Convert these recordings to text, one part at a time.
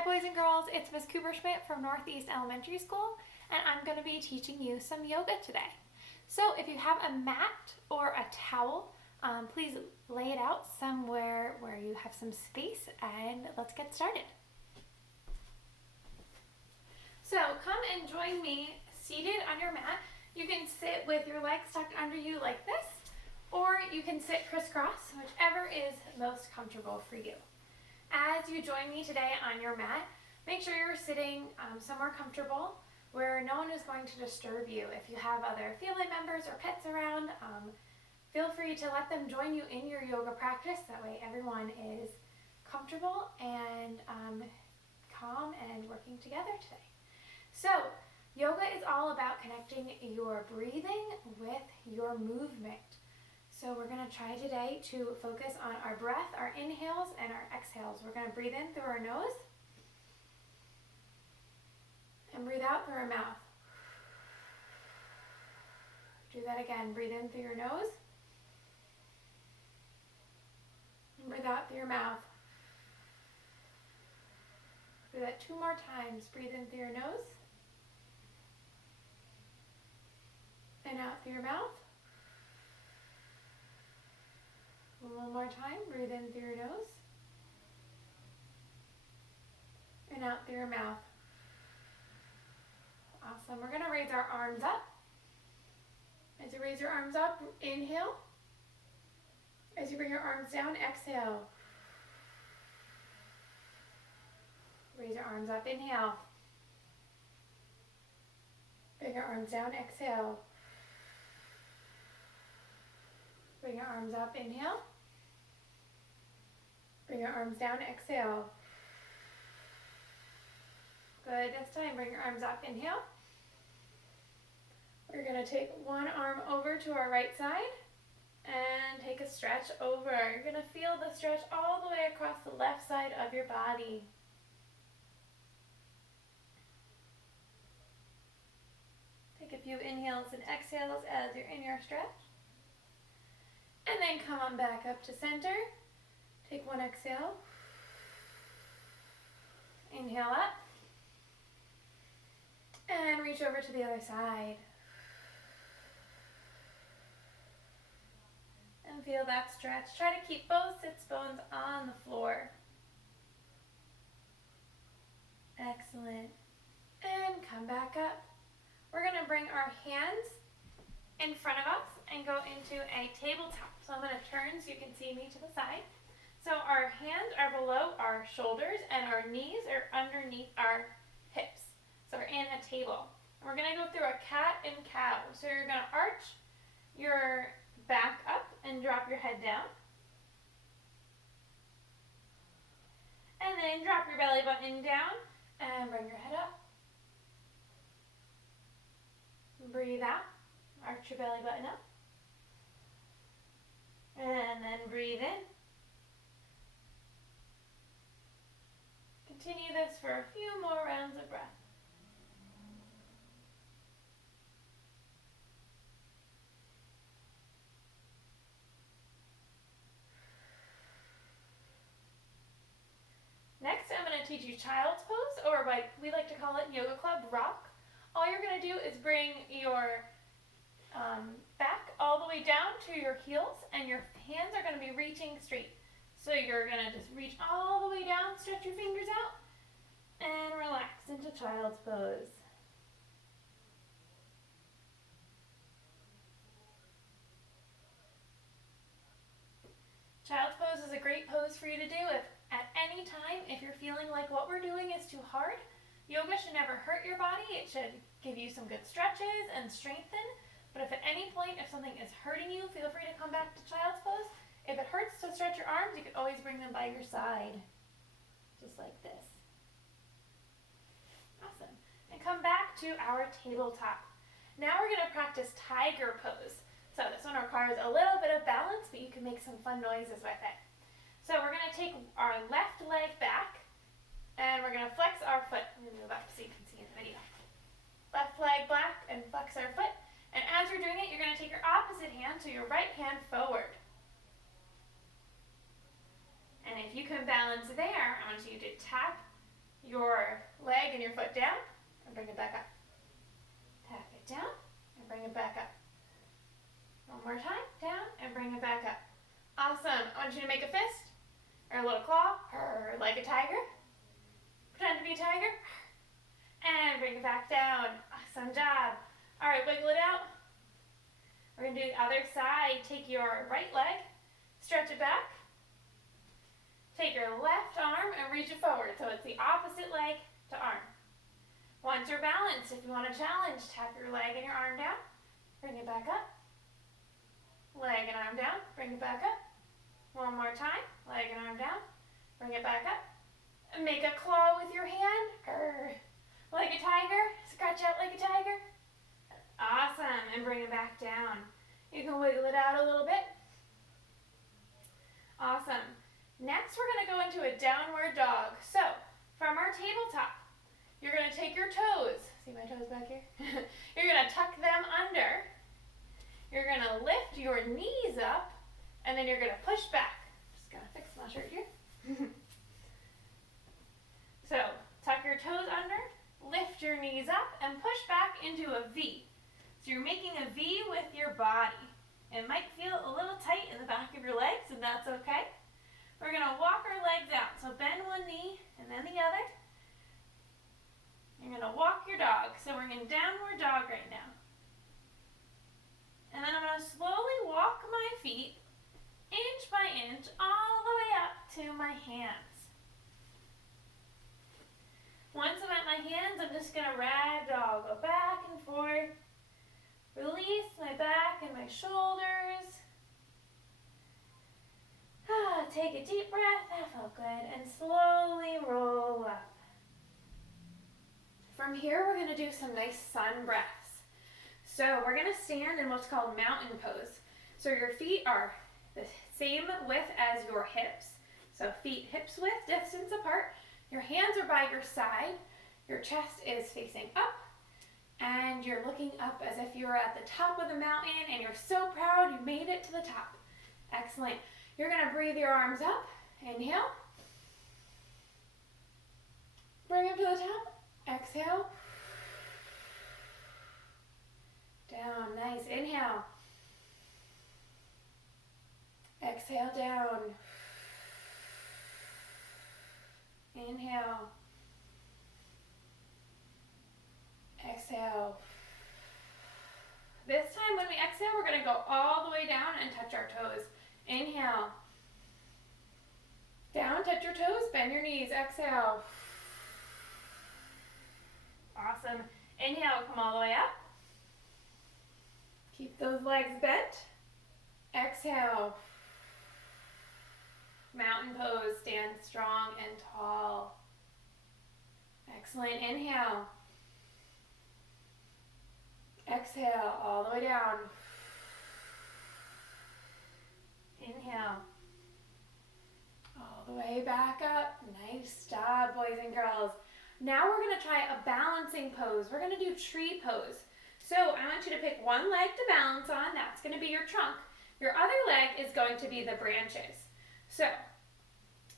Hi boys and girls, it's Miss Kupferschmid from Northeast Elementary School, and I'm going to be teaching you some yoga today. So if you have a mat or a towel, please lay it out somewhere where you have some space, and let's get started. So come and join me seated on your mat. You can sit with your legs tucked under you like this, or you can sit crisscross, whichever is most comfortable for you. As you join me today on your mat, make sure you're sitting somewhere comfortable where no one is going to disturb you. If you have other family members or pets around, feel free to let them join you in your yoga practice. That way everyone is comfortable and calm and working together today. So, yoga is all about connecting your breathing with your movement. So we're going to try today to focus on our breath, our inhales and our exhales. We're going to breathe in through our nose and breathe out through our mouth. Do that again. Breathe in through your nose and breathe out through your mouth. Do that 2 more times. Breathe in through your nose and out through your mouth. One more time, breathe in through your nose and out through your mouth. Awesome. We're going to raise our arms up. As you raise your arms up, inhale. As you bring your arms down, exhale. Raise your arms up, inhale. Bring your arms down, exhale. Bring your arms up, inhale. Bring your arms down, exhale. Good, this time bring your arms up, inhale. We're going to take one arm over to our right side and take a stretch over. You're going to feel the stretch all the way across the left side of your body. Take a few inhales and exhales as you're in your stretch. And then come on back up to center. Take one exhale. Inhale up. And reach over to the other side. And feel that stretch. Try to keep both sits bones on the floor. Excellent. And come back up. We're going to bring our hands in front of us and go into a tabletop. So I'm going to turn so you can see me to the side. So our hands are below our shoulders and our knees are underneath our hips. So we're in a table. And we're going to go through a cat and cow. So you're going to arch your back up and drop your head down. And then drop your belly button down and bring your head up. Breathe out. Arch your belly button up. And then breathe in. Continue this for a few more rounds of breath. Next, I'm going to teach you child's pose, or what we like to call it Yoga Club Rock. All you're going to do is bring your back all the way down to your heels, and your hands are going to be reaching straight. So you're going to just reach all the way down, stretch your fingers out, and relax into child's pose. Child's pose is a great pose for you to do if at any time if you're feeling like what we're doing is too hard. Yoga should never hurt your body. It should give you some good stretches and strengthen. But if at any point, if something is hurting you, feel free to come back to child's pose. If it hurts to stretch your arms, you can always bring them by your side, just like this. Awesome. And come back to our tabletop. Now we're going to practice tiger pose. So this one requires a little bit of balance, but you can make some fun noises with it. So we're going to take our left leg back, and we're going to flex our foot. I'm going to move up so you can see in the video. Left leg back and flex our foot. And as you're doing it, you're going to take your opposite hand, so your right hand forward. And if you can balance there, I want you to tap your leg and your foot down and bring it back up. Tap it down and bring it back up. One more time, down and bring it back up. Awesome. I want you to make a fist or a little claw or like a tiger. Pretend to be a tiger. And bring it back down. Awesome job. All right, wiggle it out. We're going to do the other side. Take your right leg, stretch it back. Take your left arm and reach it forward. So it's the opposite leg to arm. Once you're balanced, if you want to challenge, tap your leg and your arm down. Bring it back up. Leg and arm down. Bring it back up. One more time. Leg and arm down. Bring it back up. And make a claw with your hand. Like a tiger. Scratch out like a tiger. Awesome. And bring it back down. You can wiggle it out a little bit. Awesome. Next, we're going to go into a downward dog. So, from our tabletop, you're going to take your toes. See my toes back here? You're going to tuck them under. You're going to lift your knees up, and then you're going to push back. Just going to fix my shirt here. So, tuck your toes under, lift your knees up, and push back into a V. So you're making a V with your body. It might feel a little tight in the back of your legs, and that's okay. We're going to walk our legs out. So bend one knee and then the other. You're going to walk your dog. So we're in downward dog right now. And then I'm going to slowly walk my feet inch by inch all the way up to my hands. Once I'm at my hands, I'm just going to ragdoll, go back and forth. Release my back and my shoulders. Take a deep breath, that felt good, and slowly roll up. From here, we're going to do some nice sun breaths. So we're going to stand in what's called mountain pose. So your feet are the same width as your hips. So feet hips width, distance apart. Your hands are by your side. Your chest is facing up. And you're looking up as if you were at the top of the mountain and you're so proud you made it to the top. Excellent. You're going to breathe your arms up. Inhale. Bring them to the top. Exhale. Down. Nice. Inhale. Exhale down. Inhale. Exhale. This time when we exhale, we're going to go all the way down and touch our toes. Inhale. Down, touch your toes, bend your knees. Exhale. Awesome. Inhale, come all the way up. Keep those legs bent. Exhale. Mountain pose, stand strong and tall. Excellent. Inhale. Exhale, all the way down. Inhale. All the way back up. Nice job, boys and girls. Now we're going to try a balancing pose. We're going to do tree pose. So I want you to pick one leg to balance on. That's going to be your trunk. Your other leg is going to be the branches. So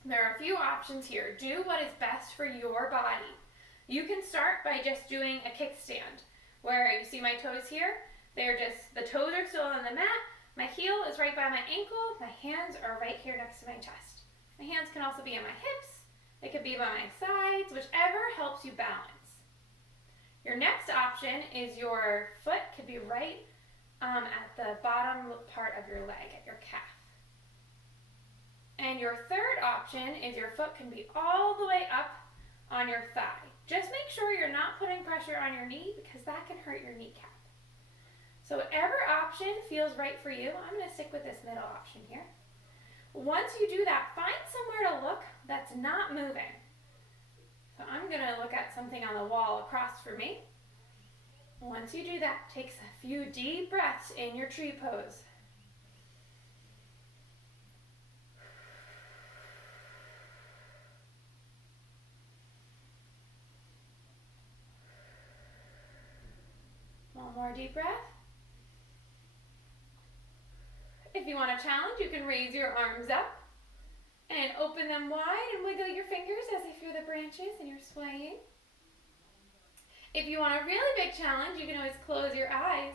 there are a few options here. Do what is best for your body. You can start by just doing a kickstand, where you see my toes here. The toes are still on the mat. My heel is right by my ankle. My hands are right here next to my chest. My hands can also be on my hips. They could be by my sides, whichever helps you balance. Your next option is your foot could be right at the bottom part of your leg, at your calf. And your third option is your foot can be all the way up on your thigh. Just make sure you're not putting pressure on your knee because that can hurt your kneecap. So whatever option feels right for you, I'm going to stick with this middle option here. Once you do that, find somewhere to look that's not moving. So I'm going to look at something on the wall across from me. Once you do that, take a few deep breaths in your tree pose. One more deep breath. If you want a challenge, you can raise your arms up and open them wide and wiggle your fingers as if you're the the branches and you're swaying. If you want a really big challenge, you can always close your eyes.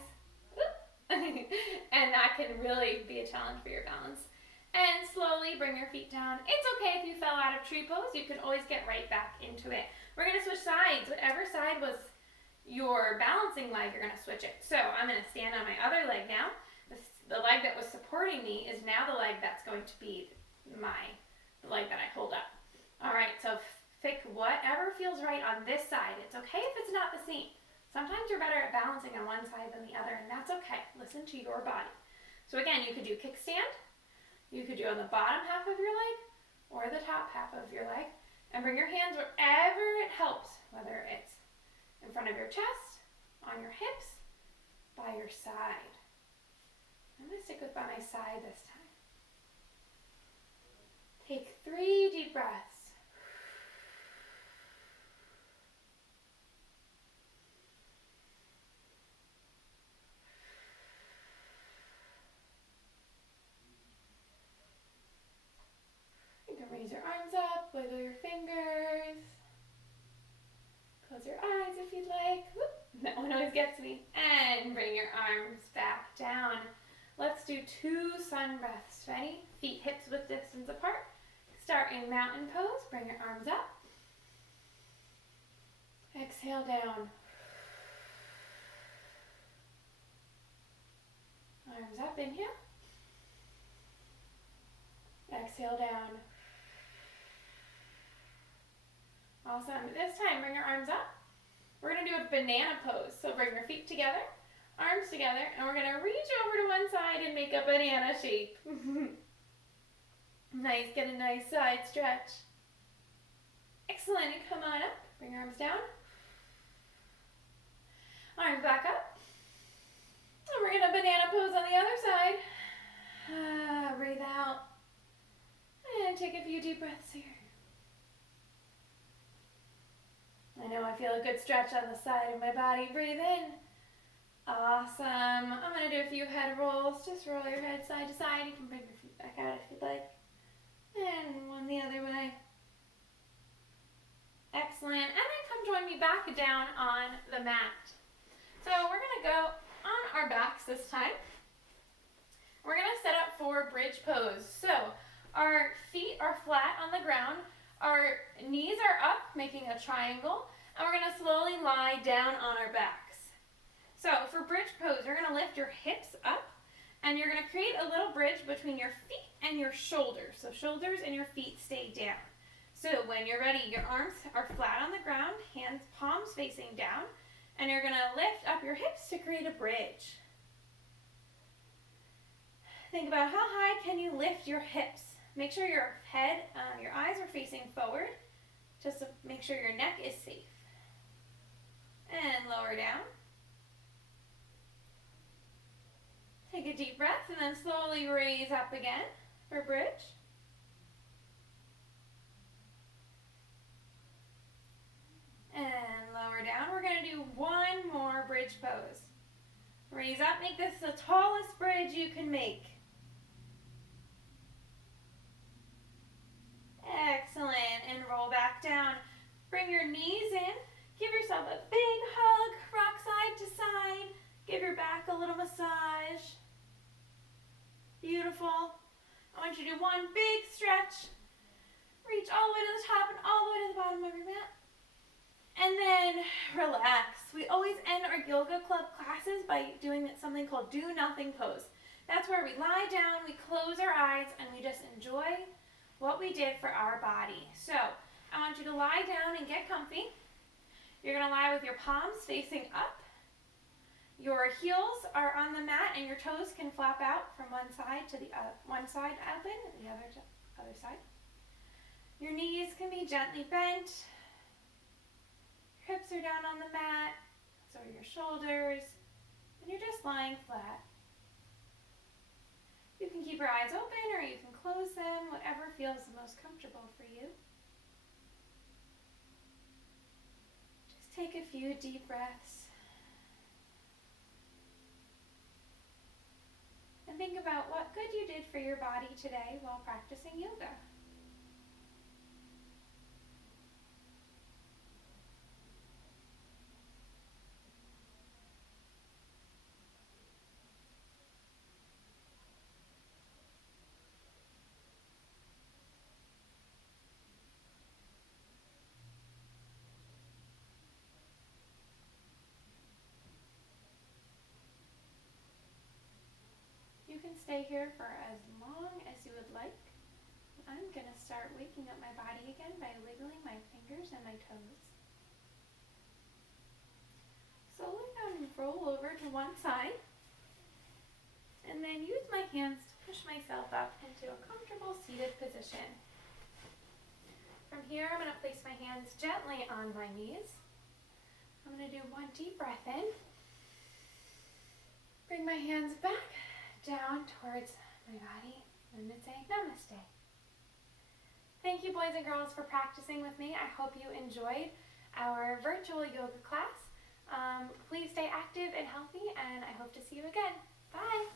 And that can really be a challenge for your balance. And slowly bring your feet down. It's okay if you fell out of tree pose. You can always get right back into it. We're going to switch sides. Whatever side was your balancing leg, you're going to switch it. So I'm going to stand on my other leg now. The leg that was supporting me is now the leg that's going to be the leg that I hold up. All right, so pick whatever feels right on this side. It's okay if it's not the same. Sometimes you're better at balancing on one side than the other, and that's okay. Listen to your body. So again, you could do kickstand. You could do on the bottom half of your leg or the top half of your leg. And bring your hands wherever it helps, whether it's in front of your chest, on your hips, by your side. I'm going to stick with by my side this time. Take 3 deep breaths. Raise your arms up, wiggle your fingers. Close your eyes if you'd like. Whoop, that one always gets me. And bring your arms back down. Let's do 2 sun breaths. Ready? Feet hips width distance apart. Start in mountain pose. Bring your arms up. Exhale down. Arms up, inhale. Exhale down. Awesome. This time, bring your arms up. We're going to do a banana pose. So bring your feet together, arms together, and we're going to reach over to one side and make a banana shape. Nice. Get a nice side stretch. Excellent. And come on up. Bring your arms down. Arms back up. And we're going to banana pose on the other side. Breathe out. And take a few deep breaths here. I know I feel a good stretch on the side of my body. Breathe in. Awesome. I'm going to do a few head rolls. Just roll your head side to side. You can bring your feet back out if you'd like. And one the other way. Excellent. And then come join me back down on the mat. So we're going to go on our backs this time. We're going to set up for bridge pose. So our feet are flat on the ground. Our knees are up, making a triangle, and we're going to slowly lie down on our backs. So for bridge pose, you're going to lift your hips up, and you're going to create a little bridge between your feet and your shoulders. So shoulders and your feet stay down. So when you're ready, your arms are flat on the ground, hands, palms facing down, and you're going to lift up your hips to create a bridge. Think about how high can you lift your hips. Make sure your head, your eyes are facing forward, just to make sure your neck is safe. And lower down. Take a deep breath and then slowly raise up again for bridge. And lower down. We're going to do one more bridge pose. Raise up, make this the tallest bridge you can make. Excellent. And roll back down. Bring your knees in. Give yourself a big hug. Rock side to side. Give your back a little massage. Beautiful. I want you to do one big stretch. Reach all the way to the top and all the way to the bottom of your mat. And then relax. We always end our yoga club classes by doing something called do nothing pose. That's where we lie down, we close our eyes, and we just enjoy what we did for our body. So I want you to lie down and get comfy. You're going to lie with your palms facing up. Your heels are on the mat and your toes can flap out from one side to the one side open and the other to the other side. Your knees can be gently bent. Your hips are down on the mat. So are your shoulders. And you're just lying flat. You can keep your eyes open or you can close them, whatever feels the most comfortable for you. Just take a few deep breaths. And think about what good you did for your body today while practicing yoga. stay here for as long as you would like. I'm going to start waking up my body again by wiggling my fingers and my toes. So lay down and roll over to one side. And then use my hands to push myself up into a comfortable seated position. From here, I'm going to place my hands gently on my knees. I'm going to do one deep breath in. Bring my hands back down towards my body. And then say namaste. Thank you, boys and girls, for practicing with me. I hope you enjoyed our virtual yoga class. Please stay active and healthy, and I hope to see you again. Bye.